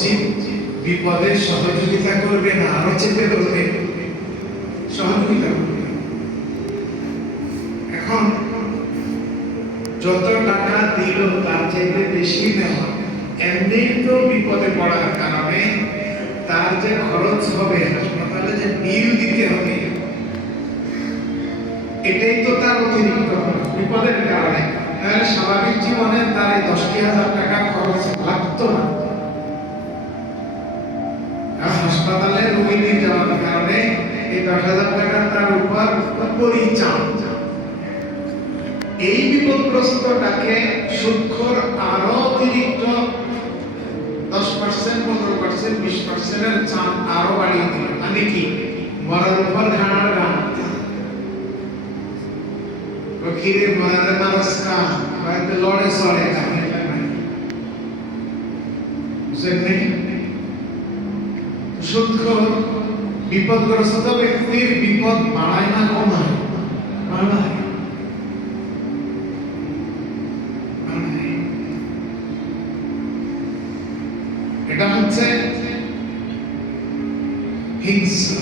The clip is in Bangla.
উচিত বিপদে সহযোগিতা করবে না, আরো চেপে ধরবে, সহযোগিতা করবে। এখন যত টাকা দিল তার চাইতে বেশি নেওয়া, এমনি তো বিপদে পড়ার কারণে তার যে খরচ হবে, হাসপাতালে যে বিল দিতে হবে, এটাই তো তার অতিরিক্ত বিপদের কারণে। তাহলে স্বাভাবিক জীবনে তার এই 10,000 টাকা খরচ লাগতো না। হাসপাতালে রোগী নিয়ে যাওয়ার কারণে এই 10,000 টাকা তার উপর পরিচাল। এই বিপদগ্রস্তটাকে সুদখোর আরো অতিরিক্ত 10%, 15%, 20% এর চাপ আরো বাড়িয়ে দিল। মানে কি, মরার উপর ঘাড় গান রখিরে মরার মানুষ কা হয়তো লড়ে সরে কাহিনী নাই, বুঝলেন? সুদখোর বিপদগ্রস্ত ব্যক্তির বিপদ বাড়ায় না কমায়? বাড়ায়। এটা হচ্ছে হিংসা।